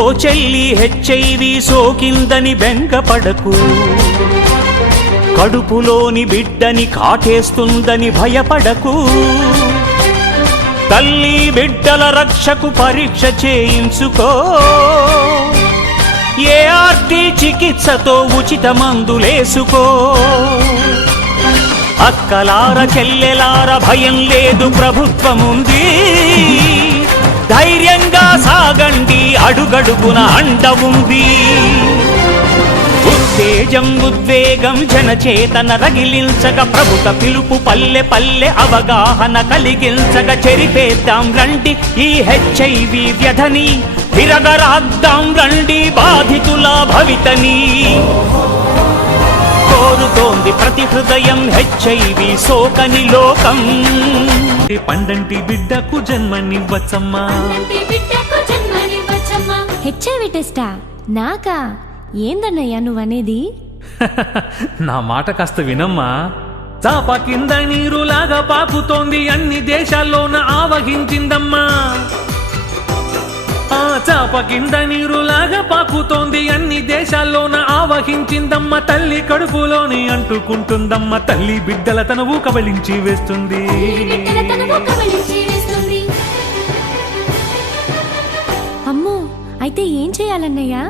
ఓ చెల్లి హెచ్ఐవి సోకిందని బెంగపడకు, కడుపులోని బిడ్డని కాటేస్తుందని భయపడకు. తల్లి బిడ్డల రక్షకు పరీక్ష చేయించుకో, ఏఆర్టీ చికిత్సతో ఉచిత మందులేసుకో. అక్కలార చెల్లెలార భయం లేదు, ప్రభుత్వముంది. ధైర్యంగా సాగండి, అడుగడుగున అండ ఉంది. ఉత్తేజం ఉద్వేగం జనచేతన రగిలించగా, ప్రభుత్వ పిలుపు పల్లె పల్లె అవగాహన కలిగించగా, చెరిపేద్దాం రండి ఈ హెచ్ఐవి వ్యధని, తిరగరాద్దాం రండి బాధితుల భవితని. కోరుతోంది ప్రతి హృదయం హెచ్ఐవి సోకని లోకం. పండంటి బిడ్డకు జన్మనివ్వచ్చమ్మా. హెచ్ఐవి టెస్టా? నాకా? ఏందన్నయ్యా నువ్వనేది? నా మాట కాస్త వినమ్మా. చాప కింద నీరులాగా పాకుతోంది, అన్ని దేశాల్లోన ఆవహించిందమ్మా. ఆ చాప కింద నీరులాగా పాకుతోంది, అన్ని దేశాల్లోన ఆవహించిందమ్మ. తల్లి కడుపులోని అంటుకుంటుందమ్మ, తల్లి బిడ్డల తనువు కబలించి వేస్తుంది. అమ్మో, అయితే ఏం చేయాలన్నయ్యా?